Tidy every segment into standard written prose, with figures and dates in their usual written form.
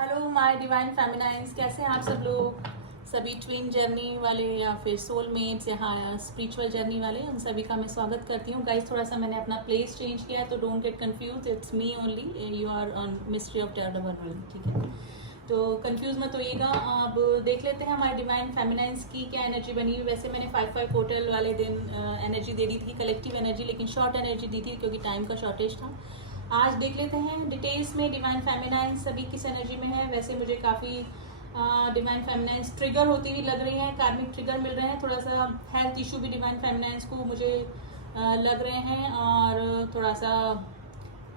Hello my divine फेमिनाइंस, कैसे हैं आप सब लोग? सभी ट्विन जर्नी वाले या फिर सोलमेट्स या स्पिरिचुअल जर्नी वाले, उन सभी का मैं स्वागत करती हूँ। गाइस, थोड़ा सा मैंने अपना प्लेस चेंज किया है, तो don't get confuse, it's me only, you are on mystery of tarot only, ठीक है? तो कंफ्यूज मत होइएगा। अब देख लेते हैं हमारे डिवाइन फेमिनाइंस की क्या एनर्जी बनी हुई। वैसे मैंने 5-5 पोर्टल वाले दिन एनर्जी दे दी थी, कलेक्टिव एनर्जी, लेकिन शॉर्ट एनर्जी दी थी क्योंकि टाइम का शॉर्टेज था। आज देख लेते हैं डिटेल्स में डिवाइन फेमिनाइंस सभी किस एनर्जी में है। वैसे मुझे काफ़ी डिवाइन फेमिनाइंस ट्रिगर होती हुई लग रही हैं, कार्मिक ट्रिगर मिल रहे हैं। थोड़ा सा हेल्थ इशू भी डिवाइन फेमिनाइंस को मुझे लग रहे हैं, और थोड़ा सा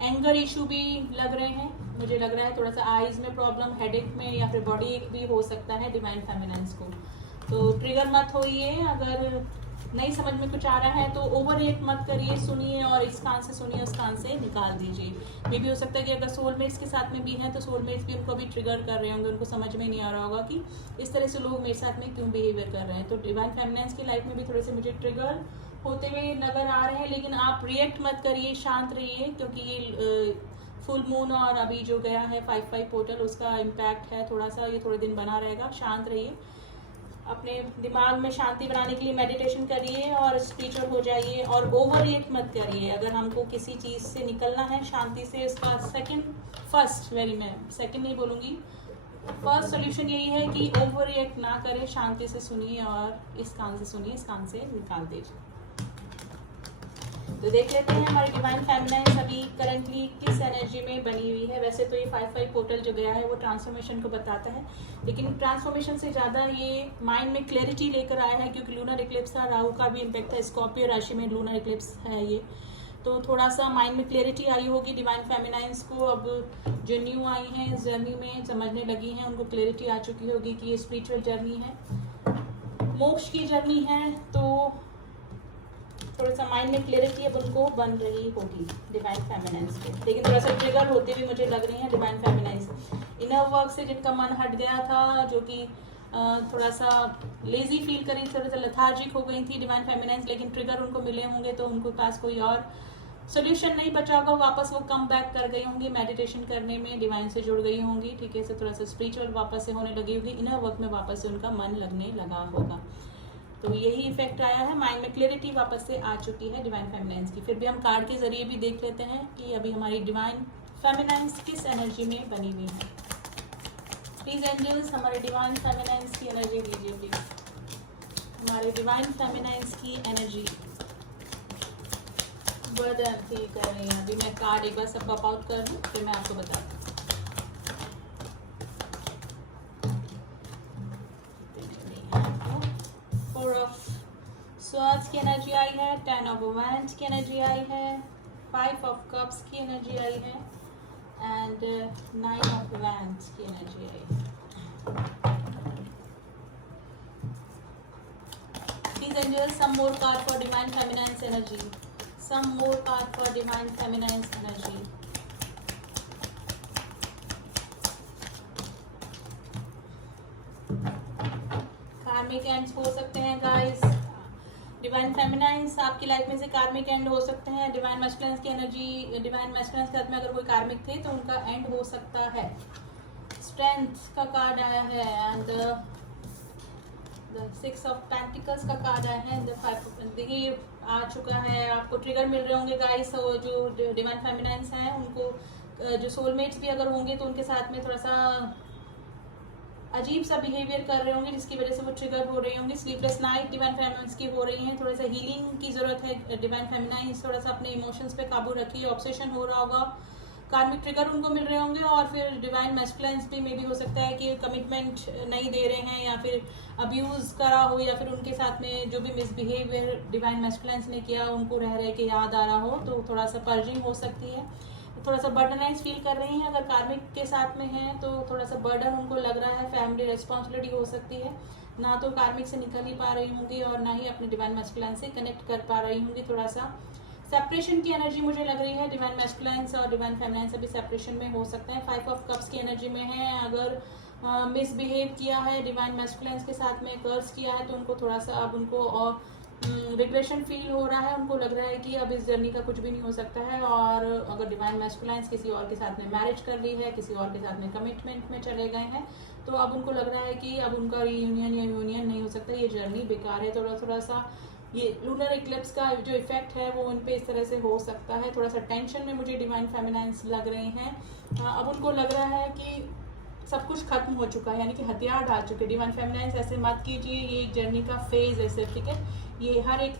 एंगर इशू भी लग रहे हैं। मुझे लग रहा है थोड़ा सा आईज में प्रॉब्लम, हेडेक में, या फिर बॉडी एक भी हो सकता है डिवाइन फेमिनाइंस को। तो ट्रिगर मत होइए, अगर नहीं समझ में कुछ आ रहा है तो ओवर रिएक्ट मत करिए, सुनिए और इस कान से सुनिए, उस कान से निकाल दीजिए। मे भी हो सकता है कि अगर सोलमेट्स के साथ में भी हैं तो सोलमेट्स भी उनको भी ट्रिगर कर रहे होंगे, उनको समझ में नहीं आ रहा होगा कि इस तरह से लोग मेरे साथ में क्यों बिहेवियर कर रहे हैं। तो डिवाइन फेमिनाइंस की लाइफ में भी थोड़े से मुझे ट्रिगर होते हुए नजर आ रहे हैं, लेकिन आप रिएक्ट मत करिए, शांत रहिए, क्योंकि ये फुल मून और अभी जो गया है 5-5 पोर्टल, उसका इम्पैक्ट है थोड़ा सा, ये थोड़े दिन बना रहेगा। शांत रहिए, अपने दिमाग में शांति बनाने के लिए मेडिटेशन करिए और स्पिरिचुअल हो जाइए, और ओवर रिएक्ट मत करिए। अगर हमको किसी चीज़ से निकलना है शांति से, इसका मैं सेकंड नहीं बोलूँगी, फर्स्ट सोल्यूशन यही है कि ओवर रिएक्ट ना करें, शांति से सुनिए और इस कान से सुनिए, इस कान से निकाल दीजिए। तो देख लेते हैं हमारी डिवाइन फेमिनाइंस अभी करंटली किस एनर्जी में बनी हुई है। वैसे तो ये 5-5 पोर्टल जो गया है वो ट्रांसफॉर्मेशन को बताता है, लेकिन ट्रांसफॉर्मेशन से ज़्यादा ये माइंड में क्लैरिटी लेकर आया है, क्योंकि लूनर इक्लिप्स था, राहु का भी इम्पैक्ट था, स्कॉर्पियो राशि में लूनर इक्लिप्स है ये। तो थोड़ा सा माइंड में क्लैरिटी आई होगी डिवाइन फेमिनाइंस को। अब जो न्यू आई हैं इस जर्नी में, समझने लगी हैं, उनको क्लैरिटी आ चुकी होगी कि ये स्पिरिचुअल जर्नी है, मोक्ष की जर्नी है। तो थोड़ा सा माइंड में क्लियरिटी अब उनको बन रही होगी डिवाइन फेमिनाइंस को, लेकिन थोड़ा सा ट्रिगर होते हुए मुझे लग रही है डिवाइन फेमिनाइंस। इनर वर्क से जिनका मन हट गया था, जो कि थोड़ा सा लेजी फील करी, थोड़ा सा लथार्जिक हो गई थी डिवाइन फेमिनाइंस, लेकिन ट्रिगर उनको मिले होंगे तो उनके पास कोई और सोल्यूशन नहीं बचा होगा, वापस वो कम बैक कर गई होंगी, मेडिटेशन करने में डिवाइन से जुड़ गई होंगी, ठीक है, से थोड़ा सा स्पिरिचुअल वापस से होने लगी होगी, इनर वर्क में वापस से उनका मन लगने लगा होगा। तो यही इफेक्ट आया है, माइंड में क्लैरिटी वापस से आ चुकी है डिवाइन फेमिनाइंस की। फिर भी हम कार्ड के जरिए भी देख लेते हैं कि अभी हमारी डिवाइन फेमिनाइंस किस एनर्जी में बनी हुई है। प्लीज एंजल्स हमारे डिवाइन फेमिनाइंस की एनर्जी दीजिए, प्लीज हमारे डिवाइन फेमिनाइंस की एनर्जी बदलती कर रही है। अभी मैं कार्ड एक बार सब पॉप आउट कर लूँ, फिर मैं आपको बताती हूँ। स्वार्ड्स की एनर्जी आई है, 10 ऑफ वैंड्स की एनर्जी आई है, 5 ऑफ कप्स की एनर्जी आई है, एंड 9 ऑफ वैंड्स की एनर्जी आई है। Please angel some more card for divine feminines energy, some more card for divine feminines energy. Karmic ends हो सकते हैं गाइस, डिवाइन फेमिनाइंस आपकी लाइफ में से कार्मिक एंड हो सकते हैं। डिवाइन मैस्कुलिन्स की एनर्जी, डिवाइन मैस्कुलिन्स के साथ में अगर कोई कार्मिक थे तो उनका एंड हो सकता है। स्ट्रेंथ का कार्ड आया है, एंड द 6 ऑफ पेंटिकल्स का कार्ड आया है, द 5 देखिए आ चुका है। आपको ट्रिगर मिल रहे होंगे गाइस, और जो डिवाइन फेमिनाइंस हैं उनको जो सोलमेट्स भी अगर होंगे तो उनके साथ में थोड़ा सा अजीब सा बिहेवियर कर रहे होंगे, जिसकी वजह से वो ट्रिगर हो रही होंगी। स्लीपलेस नाइट डिवाइन फेमिनाइंस की हो रही है, थोड़ा सा हीलिंग की जरूरत है डिवाइन फेमिनाइंस, थोड़ा सा अपने इमोशंस पे काबू रखिए, ऑब्सेशन हो रहा होगा, कार्मिक ट्रिगर उनको मिल रहे होंगे। और फिर डिवाइन मैस्कुलिन्स भी मे भी हो सकता है कि कमिटमेंट नहीं दे रहे हैं, या फिर अब्यूज करा हो, या फिर उनके साथ में जो भी मिसबिहेवियर डिवाइन मैस्कुलिन्स ने किया उनको रह रहे के याद आ रहा हो, तो थोड़ा सा पर्जिंग हो सकती है। थोड़ा सा बर्डनाइज फील कर रही हैं, अगर कार्मिक के साथ में हैं तो थोड़ा सा बर्डन उनको लग रहा है, फैमिली रिस्पॉन्सिबिलिटी हो सकती है, ना तो कार्मिक से निकल ही पा रही होंगी और ना ही अपने डिवाइन मैस्कुलिन से कनेक्ट कर पा रही होंगी। थोड़ा सा सेपरेशन की एनर्जी मुझे लग रही है, डिवाइन मैस्कुलिन और डिवाइन फेमिनाइन अभी सेपरेशन में हो सकते हैं। 5 ऑफ कप्स की एनर्जी में है, अगर मिसबिहेव किया है डिवाइन मैस्कुलिन के साथ में, कर्स किया है, तो उनको थोड़ा सा अब उनको और रिग्रेशन फील हो रहा है, उनको लग रहा है कि अब इस जर्नी का कुछ भी नहीं हो सकता है। और अगर डिवाइन मैस्कुलाइन्स किसी और के साथ में मैरिज कर ली है, किसी और के साथ में कमिटमेंट में चले गए हैं, तो अब उनको लग रहा है कि अब उनका रीयूनियन या यूनियन नहीं हो सकता, ये जर्नी बेकार है। थोड़ा सा ये लूनर इक्लिप्स का जो इफेक्ट है वो उन पे इस तरह से हो सकता है। थोड़ा सा टेंशन में मुझे डिवाइन फेमिनाइन्स लग रहे हैं। अब उनको लग रहा है कि सब कुछ खत्म हो चुका है, यानी कि हथियार डाल चुके। डिवाइन फेमिनाइन्स ऐसे मत कीजिए, ये एक जर्नी का फेज है सिर्फ, ठीक है। ये हर एक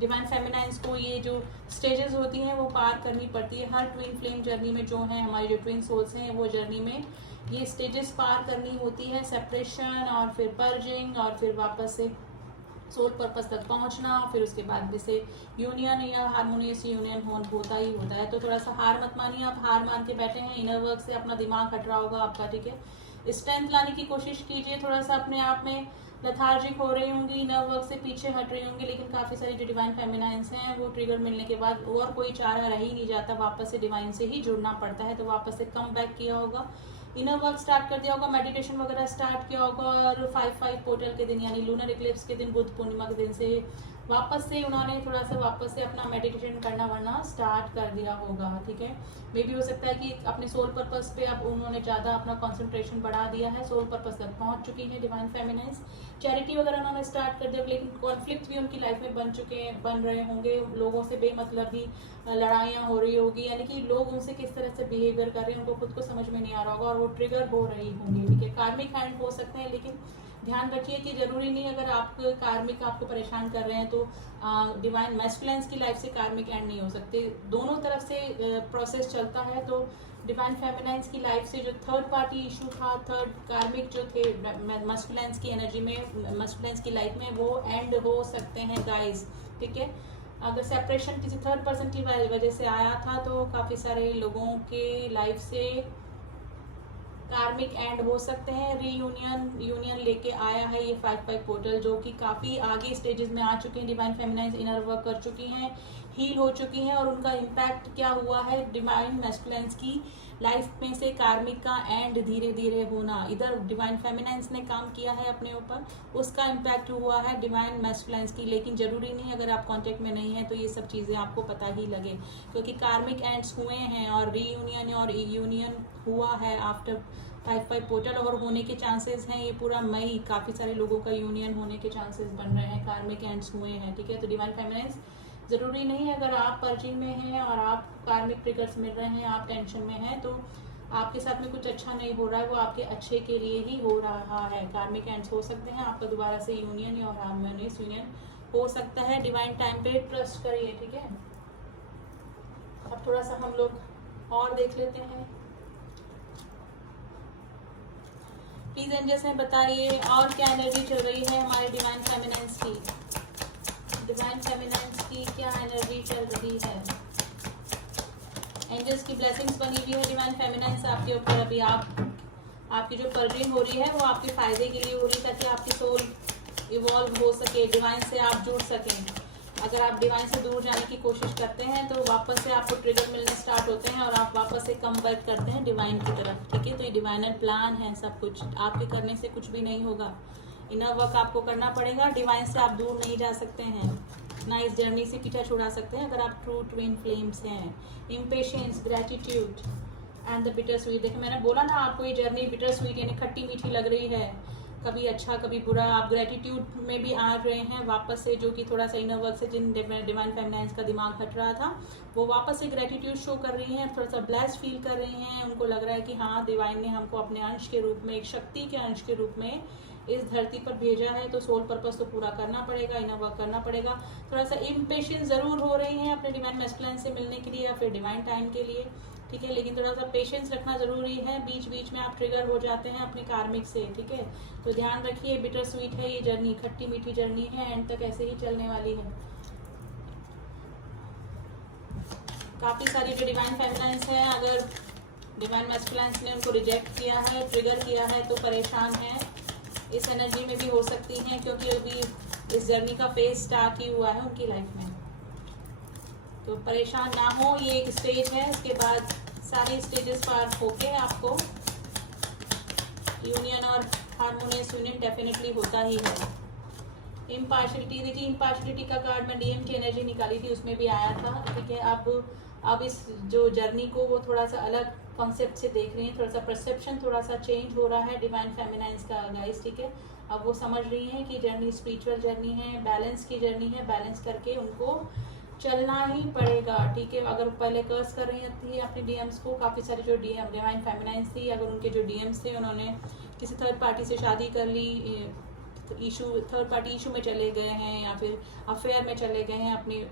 डिवाइन फेमिनाइन्स को ये जो स्टेजेस होती हैं वो पार करनी पड़ती है। हर ट्विन फ्लेम जर्नी में जो है हमारे जो ट्विन सोल्स हैं वो जर्नी में ये स्टेजेस पार करनी होती है। सेपरेशन और फिर पर्जिंग और फिर वापस से सोल पर्पस तक पहुंचना, फिर उसके बाद भी से यूनियन या हारमोनियस यूनियन होता ही होता है। तो थोड़ा सा हार मत मानिए, आप हार मान के बैठे हैं, इनर वर्क से अपना दिमाग हट रहा होगा आपका, ठीक है। स्ट्रेंथ लाने की कोशिश कीजिए, थोड़ा सा अपने आप में लथार्जिक हो रही होंगी, इनर वर्क से पीछे हट रही होंगी, लेकिन काफ़ी सारी जो डिवाइन फेमिनाइन्स हैं वो ट्रिगर मिलने के बाद और कोई चारा रह ही नहीं जाता, वापस से डिवाइन से ही जुड़ना पड़ता है। तो वापस से कम बैक किया होगा, इनर वर्क स्टार्ट कर दिया होगा, मेडिटेशन वगैरह स्टार्ट किया होगा, और 5/5 पोर्टल के दिन यानी लूनर इक्लिप्स के दिन, बुध पूर्णिमा के दिन से वापस से उन्होंने थोड़ा सा वापस से अपना मेडिटेशन करना वरना स्टार्ट कर दिया होगा, ठीक है। मे भी हो सकता है कि अपने सोल पर्पस पे अब उन्होंने ज़्यादा अपना कंसंट्रेशन बढ़ा दिया है, सोल पर्पस तक पहुंच चुकी है डिवाइन फेमिनाइन्स। चैरिटी वगैरह उन्होंने स्टार्ट कर दिया, लेकिन कॉन्फ्लिक्ट भी उनकी लाइफ में बन रहे होंगे, लोगों से बेमतलब ही लड़ाइयाँ हो रही होगी, यानी कि लोग उनसे किस तरह से बिहेवियर कर रहे हैं उनको खुद को समझ में नहीं आ रहा होगा, और वो ट्रिगर हो रही होंगी, ठीक है। कार्मिक हैंड हो सकते हैं, लेकिन ध्यान रखिए कि जरूरी नहीं अगर आप कार्मिक आपको परेशान कर रहे हैं तो डिवाइन मैस्कुलाइन्स की लाइफ से कार्मिक एंड नहीं हो सकते। दोनों तरफ से प्रोसेस चलता है। तो डिवाइन फेमिनाइन्स की लाइफ से जो थर्ड पार्टी इशू था, थर्ड कार्मिक जो थे मैस्कुलाइन्स की एनर्जी में, मैस्कुलाइन्स की लाइफ में, वो एंड हो सकते हैं गाइस, ठीक है। अगर सेपरेशन किसी थर्ड पर्सन की वजह से आया था तो काफ़ी सारे लोगों के लाइफ से कार्मिक एंड हो सकते हैं। यूनियन लेके आया है ये 5/5 पोर्टल, जो कि काफ़ी आगे स्टेजेस में आ चुके हैं। डिवाइन फेमिनाइन्स इनर वर्क कर चुकी हैं, हील हो चुकी हैं, और उनका इम्पैक्ट क्या हुआ है डिवाइन मैस्कुलाइन्स की लाइफ में से कार्मिक का एंड धीरे धीरे होना। इधर डिवाइन फेमिनाइन्स ने काम किया है अपने ऊपर, उसका इम्पैक्ट हुआ है डिवाइन मैस्कुलाइन्स की। लेकिन जरूरी नहीं अगर आप कांटेक्ट में नहीं हैं तो ये सब चीज़ें आपको पता ही लगे, क्योंकि कार्मिक एंड्स हुए हैं और रीयूनियन और यूनियन हुआ है आफ्टर 5/5 पोर्टल, और होने के चांसेस हैं ये पूरा मई काफ़ी सारे लोगों का यूनियन होने के चांसेस बन रहे हैं, कार्मिक एंड्स हुए हैं, ठीक है। तो डिवाइन फेमिनाइन्स ज़रूरी नहीं है अगर आप पर्जिंग में हैं और आप कार्मिक ट्रिगर्स मिल रहे हैं, आप टेंशन में हैं, तो आपके साथ में कुछ अच्छा नहीं हो रहा है, वो आपके अच्छे के लिए ही हो रहा है। कार्मिक एंड्स हो सकते हैं, आपका दोबारा से यूनियन और हार्मोनियस यूनियन हो सकता है। डिवाइन टाइम पे ट्रस्ट करिए, ठीक है। अब थोड़ा सा हम लोग और देख लेते हैं। प्लीज एंजल्स में बताइए और क्या एनर्जी चल रही है हमारे डिवाइन फेमिनाइन्स की। डिवाइन फेमिनाइन्स की क्या एनर्जी चल रही है। एंजल्स की ब्लेसिंग्स बनी हुई है डिवाइन फेमिनाइन्स आपके ऊपर। अभी आपकी जो पर्जिंग हो रही है वो आपके फायदे के लिए हो रही है, ताकि आपकी सोल इवॉल्व हो सके, डिवाइन से आप जुड़ सकें। अगर आप डिवाइन से दूर जाने की कोशिश करते हैं तो वापस से आपको ट्रिगर मिलने स्टार्ट होते हैं और आप वापस से कम बैक करते हैं डिवाइन की तरफ, ठीक है। तो ये डिवाइनल प्लान है, सब कुछ आपके करने से कुछ भी नहीं होगा। इनर वर्क आपको करना पड़ेगा, डिवाइन से आप दूर नहीं जा सकते हैं, ना इस जर्नी से पीछा छुड़ा सकते हैं अगर आप ट्रू ट्विन फ्लेम्स हैं। Impatience, gratitude and the bitter sweet. देखिए मैंने बोला ना आपको ये जर्नी बिटर स्वीट यानी खट्टी मीठी लग रही है, कभी अच्छा कभी बुरा। आप ग्रेटिट्यूड में भी आ रहे हैं वापस से, जो कि थोड़ा सा इनर वर्क से जिन डिवाइन फेमिनाइन्स का दिमाग हट रहा था वो वापस से ग्रेटिट्यूड शो कर रही हैं, थोड़ा सा ब्लेस्ड फील कर रही हैं। उनको लग रहा है कि हाँ डिवाइन ने हमको अपने अंश के रूप में, एक शक्ति के अंश के रूप में इस धरती पर भेजा है, तो सोल पर्पस तो पूरा करना पड़ेगा, इनर वर्क करना पड़ेगा। थोड़ा सा इम्पेशेंस ज़रूर हो रही हैं अपने डिवाइन मैस्कुलाइन से मिलने के लिए या फिर डिवाइन टाइम के लिए, ठीक है। लेकिन थोड़ा सा पेशेंस रखना ज़रूरी है, बीच बीच में आप ट्रिगर हो जाते हैं अपने कार्मिक से, ठीक है। तो ध्यान रखिए, बिटर स्वीट है ये जर्नी, खट्टी मीठी जर्नी है, एंड तक ऐसे ही चलने वाली है। काफ़ी सारी जो डिवाइन फेमिनाइन्स हैं, अगर डिवाइन मैस्कुलाइन्स ने उनको रिजेक्ट किया है, ट्रिगर किया है, तो परेशान हैं, इस एनर्जी में भी हो सकती हैं, क्योंकि अभी इस जर्नी का फेज स्टार्ट ही हुआ है उनकी लाइफ में। तो परेशान ना हो, ये एक स्टेज है, इसके बाद सारे स्टेजेस पार होके आपको यूनियन और हार्मोनियस यूनियन डेफिनेटली होता ही है। इम्पार्शलिटी, देखिए इम्पार्शलिटी का कार्ड मैं डीएम की एनर्जी निकाली थी, उसमें भी आया था, ठीक है। अब इस जो जर्नी को वो थोड़ा सा अलग कॉन्सेप्ट से देख रही हैं, थोड़ा सा परसेप्शन थोड़ा सा चेंज हो रहा है डिवाइन फेमिनाइंस का गाइस, ठीक है। अब वो समझ रही हैं कि जर्नी स्पिरिचुअल जर्नी है, बैलेंस की जर्नी है, बैलेंस करके उनको चलना ही पड़ेगा, ठीक है। अगर पहले कर्स कर रही थी अपने डीएम्स को, काफ़ी सारे जो डीएम डिवाइन फेमिनाइंस थी, अगर उनके जो डीएम्स थे उन्होंने किसी थर्ड पार्टी से शादी कर ली, इशू थर्ड पार्टी इशू में चले गए हैं या फिर अफेयर में चले गए हैं, अपनी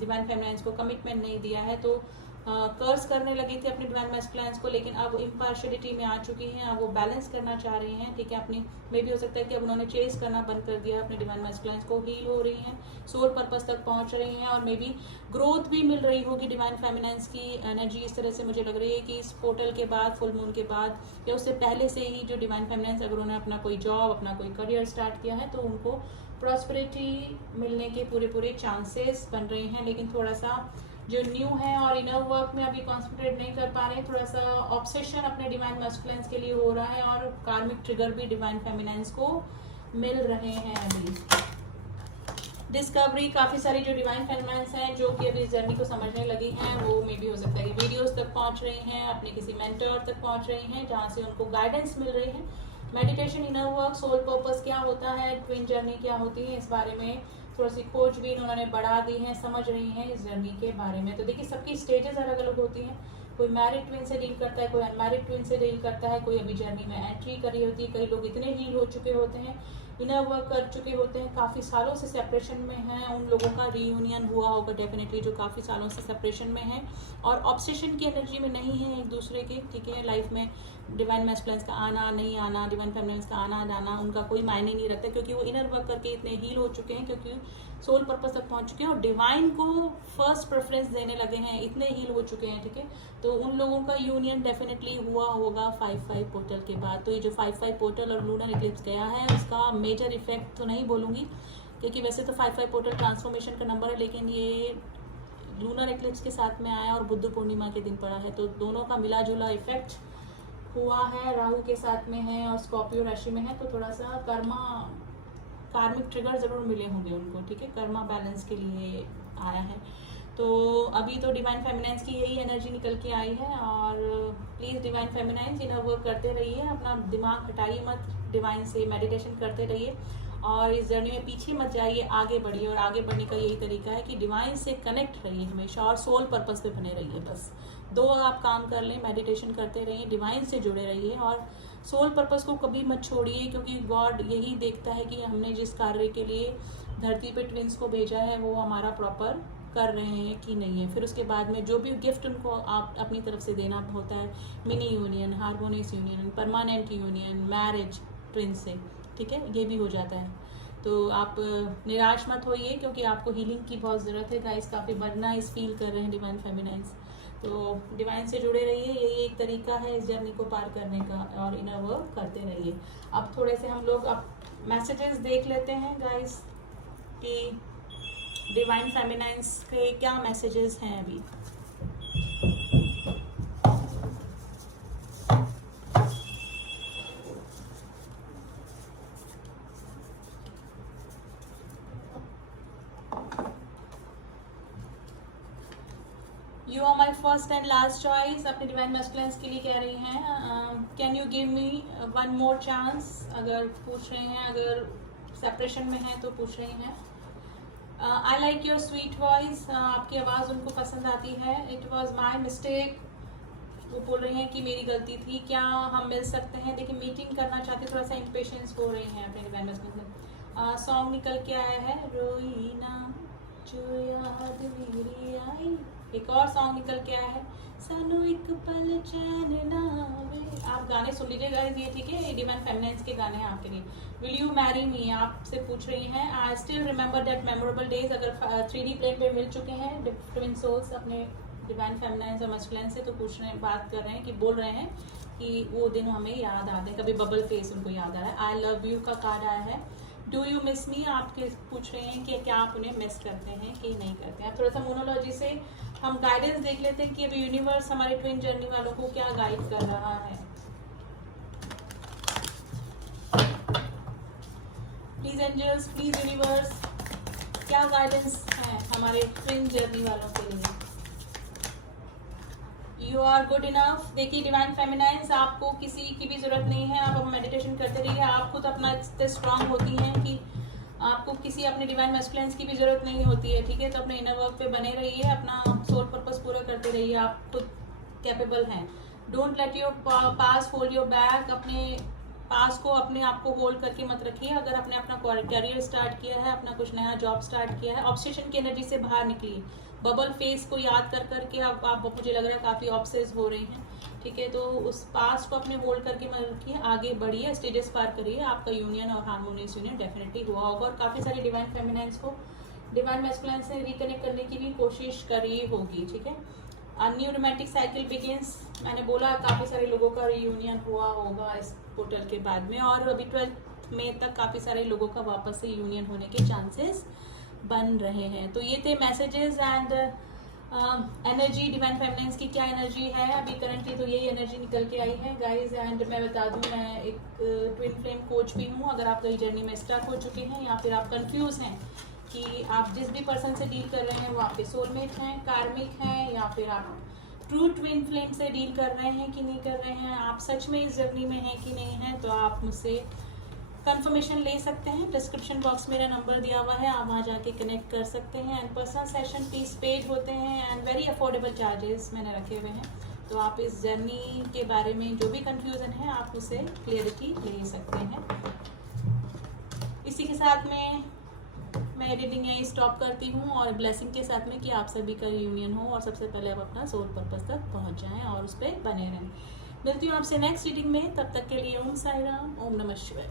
डिवाइन फेमिनाइंस को कमिटमेंट नहीं दिया है, तो कर्स करने लगी थी अपने डिवाइन मैस्कुलाइन्स को, लेकिन अब इम्पार्शियलिटी में आ चुकी हैं, अब वो बैलेंस करना चाह रही हैं, ठीक है। अपनी मे भी हो सकता है कि अब उन्होंने चेस करना बंद कर दिया अपने डिवाइन मैस्कुलाइन्स को, हील हो रही हैं, सोल पर्पस तक पहुंच रही हैं, और मे बी ग्रोथ भी मिल रही होगी डिवाइन फेमिनाइंस की एनर्जी इस तरह से मुझे लग रही है कि इस पोर्टल के बाद, फुल मून के बाद या उससे पहले से ही जो डिवाइन फेमिनाइंस अगर उन्होंने अपना कोई जॉब, अपना कोई करियर स्टार्ट किया है, तो उनको प्रॉस्पेरिटी मिलने के पूरे चांसेस बन रहे हैं। लेकिन थोड़ा सा जो न्यू है और इनर वर्क में अभी कॉन्सेंट्रेट नहीं कर पा रहे हैं, थोड़ा सा ऑब्सेशन अपने डिवाइन मैस्कुलाइन्स के लिए हो रहा है, और कार्मिक ट्रिगर भी डिवाइन फेमिनाइंस को मिल रहे हैं। अभी डिस्कवरी, काफ़ी सारी जो डिवाइन फेमिनाइंस हैं जो कि अभी इस जर्नी को समझने लगी हैं, वो मे भी हो सकता है कि वीडियोस तक पहुंच रही हैं, अपने किसी मेंटर तक पहुंच रही हैं, जहां से उनको गाइडेंस मिल रही है। Meditation, inner work, soul purpose क्या होता है, ट्विन जर्नी क्या होती है, इस बारे में थोड़ी सी खोजबीन उन्होंने बढ़ा दी है, समझ रही हैं इस जर्नी के बारे में। तो देखिए सबकी स्टेजेस अलग अलग होती हैं, कोई मैरिड ट्विन से डील करता है, कोई अनमैरिड ट्विन से डील करता है, कोई अभी जर्नी में एंट्री करी होती है, कई लोग इतने हील हो चुके होते हैं, इनर वर्क कर चुके होते हैं, काफ़ी सालों से सेपरेशन में हैं, उन लोगों का रीयूनियन हुआ होगा डेफिनेटली, जो काफ़ी सालों से सेपरेशन में हैं और ऑब्सेशन की एनर्जी में नहीं है एक दूसरे के, ठीक है। लाइफ में डिवाइन मैस्कुलाइन्स का आना नहीं आना, डिवाइन फेमिनाइन्स का आना जाना उनका कोई मायने नहीं रखता, क्योंकि वो इनर वर्क करके इतने हील हो चुके हैं, क्योंकि सोल पर्पस तक पहुंच चुके हैं और डिवाइन को फर्स्ट प्रेफरेंस देने लगे हैं, इतने हील हो चुके हैं, ठीक है। तो उन लोगों का यूनियन डेफिनेटली हुआ होगा 5-5 पोर्टल के बाद। तो ये जो 5-5 पोर्टल और लूनर इक्लिप्स गया है, उसका मेजर इफेक्ट तो नहीं बोलूँगी, क्योंकि वैसे तो 5-5 पोर्टल ट्रांसफॉर्मेशन का नंबर है, लेकिन ये लूनर इक्लिप्स के साथ में आया और बुद्ध पूर्णिमा के दिन पड़ा है, तो दोनों का मिला जुला इफेक्ट हुआ है, राहु के साथ में है और स्कॉर्पियो राशि में है, तो थोड़ा सा कार्मिक ट्रिगर जरूर मिले होंगे उनको, ठीक है। कर्मा बैलेंस के लिए आया है। तो अभी तो डिवाइन फेमिनाइंस की यही एनर्जी निकल के आई है, और प्लीज़ डिवाइन फेमिनाइंस इनर वर्क करते रहिए, अपना दिमाग हटाइए मत, डिवाइन से मेडिटेशन करते रहिए और इस जर्नी में पीछे मत जाइए, आगे बढ़िए। और आगे बढ़ने का यही तरीका है कि डिवाइन से कनेक्ट रहिए हमेशा और सोल पर्पस पे बने रहिए। बस दो आप काम कर लें, मेडिटेशन करते रहिए, डिवाइन से जुड़े रहिए और सोल पर्पस को कभी मत छोड़िए, क्योंकि गॉड यही देखता है कि हमने जिस कार्य के लिए धरती पे ट्विंस को भेजा है वो हमारा प्रॉपर कर रहे हैं कि नहीं है। फिर उसके बाद में जो भी गिफ्ट उनको आप अपनी तरफ से देना होता है, mini union, harmonious union, permanent union, marriage twins से, ठीक है, ये भी हो जाता है। तो आप निराश मत होइए, क्योंकि आपको हीलिंग की बहुत ज़रूरत है गाइस, काफ़ी बर्नआउट फील कर रहे हैं डिवाइन फेमिनाइंस। तो डिवाइन से जुड़े रहिए, यही एक तरीका है इस जर्नी को पार करने का, और इनर वर्क करते रहिए। अब थोड़े से हम लोग अब मैसेजेस देख लेते हैं गाइस कि डिवाइन फेमिनाइंस के क्या मैसेजेस हैं अभी। You are my first and last choice, अपने डिवाइन मैस्कुलाइन्स के लिए कह रही हैं। Can you give me one more chance, अगर पूछ रही हैं, अगर सेपरेशन में है तो पूछ रही हैं। I like your sweet voice, आपकी आवाज़ उनको पसंद आती है। इट वॉज माई मिस्टेक, वो बोल रही हैं कि मेरी गलती थी, क्या हम मिल सकते हैं। देखिए मीटिंग करना चाहते, थोड़ा सा इम्पेशेंस हो रही हैं अपने डिवाइन मैस्कुलाइन। सॉन्ग निकल के आया है, रोईना जो याद मेरी आई। एक और सॉन्ग निकल के आया है, सानू एक पल चैन ना आवे। आप गाने सुन लीजिएगा ये, ठीक है, डिवाइन फेमिनाइंस के गाने हैं आपके लिए। विल यू मैरी मी, आपसे पूछ रही हैं। I still remember that memorable days, अगर 3D प्लेन पे मिल चुके हैं ट्विन सोल्स अपने डिवाइन फेमिनाइंस और मैस्कुलाइन से, तो पूछ रहे हैं, बात कर रहे हैं कि बोल रहे हैं कि वो दिन हमें याद आते हैं, कभी बबल फेस उनको याद आ रहा है। आई लव यू का कार्ड आया है। डू यू मिस मी, आपके पूछ रहे हैं कि क्या आप उन्हें मिस करते हैं कि नहीं करते हैं। थोड़ा सा मोनोलॉजी से हम गाइडेंस देख लेते हैं कि अभी यूनिवर्स हमारे ट्विन जर्नी वालों को क्या गाइड कर रहा है। प्लीज एंजल्स, प्लीज यूनिवर्स, क्या गाइडेंस है हमारे ट्विन जर्नी वालों के लिए? You are good enough. देखिए डिवाइन फेमिनाइंस, आपको किसी की भी जरूरत नहीं है, आप मेडिटेशन करते रहिए, आप खुद अपना इतने स्ट्रांग होती हैं कि आपको किसी अपने डिवाइन मैस्कुलिन्स की भी जरूरत नहीं होती है, ठीक है? तो अपने इनर वर्क पे बने रहिए, अपना सोल पर्पस पूरा करते रहिए, आप खुद कैपेबल हैं। Don't let your pass hold your back, अपने पास को अपने आप को होल्ड करके मत रखिए। अगर आपने अपना करियर स्टार्ट किया है, अपना कुछ नया जॉब स्टार्ट किया है, ऑब्सेशन की एनर्जी से बाहर निकलिए। बबल फेस को याद कर करके आप मुझे लग रहा है काफ़ी ऑब्सेस हो रही हैं, ठीक है? तो उस पास को अपने होल्ड करके मत रखिए, आगे बढ़िए, स्टेजेस पार करिए, आपका यूनियन और हार्मोनियस यूनियन डेफिनेटली हुआ होगा। और काफ़ी सारी डिवाइन फेमिनाइंस को डिवाइन मैस्कुलिन से रिकनेक्ट करने की भी कोशिश करी होगी, ठीक है? न्यू रोमांटिक साइकिल बिगिंस, मैंने बोला काफ़ी सारे लोगों का रियूनियन हुआ होगा इस पोर्टल के बाद में, और अभी 12 मई तक काफ़ी सारे लोगों का वापस से यूनियन होने के चांसेस बन रहे हैं। तो ये थे मैसेजेस एंड एनर्जी डिवाइन फेमिनाइंस की क्या एनर्जी है अभी करंटली, तो यही एनर्जी निकल के आई है गाइज। एंड मैं बता दूं, मैं एक ट्विन फ्लेम कोच भी हूँ। अगर आप कई जर्नी में स्टक हो चुके हैं या फिर आप कंफ्यूज हैं कि आप जिस भी पर्सन से डील कर रहे हैं वो आपके सोलमेट हैं, कार्मिक हैं, या फिर आप ट्रू ट्विन फ्लेम से डील कर रहे हैं कि नहीं कर रहे हैं, आप सच में इस जर्नी में हैं कि नहीं हैं, तो आप मुझसे कंफर्मेशन ले सकते हैं। डिस्क्रिप्शन बॉक्स मेरा नंबर दिया हुआ है, आप वहाँ जाके कनेक्ट कर सकते हैं। एंड पर्सनल सेशन 30 पेज होते हैं एंड वेरी अफोर्डेबल चार्जेस मैंने रखे हुए हैं। तो आप इस जर्नी के बारे में जो भी कंफ्यूजन है आप उसे क्लियरिटी ले सकते हैं। इसी के साथ में मैं एडिटिंग यहीं स्टॉप करती हूँ, और ब्लेसिंग के साथ में कि आप सभी का यूनियन हो और सबसे पहले आप अपना सोल पर्पस तक पहुँच जाएँ और उस पर बने रहें। मिलती हूँ आपसे नेक्स्ट रीडिंग में, तब तक के लिए ओम साई राम, ओम नमः शिवाय।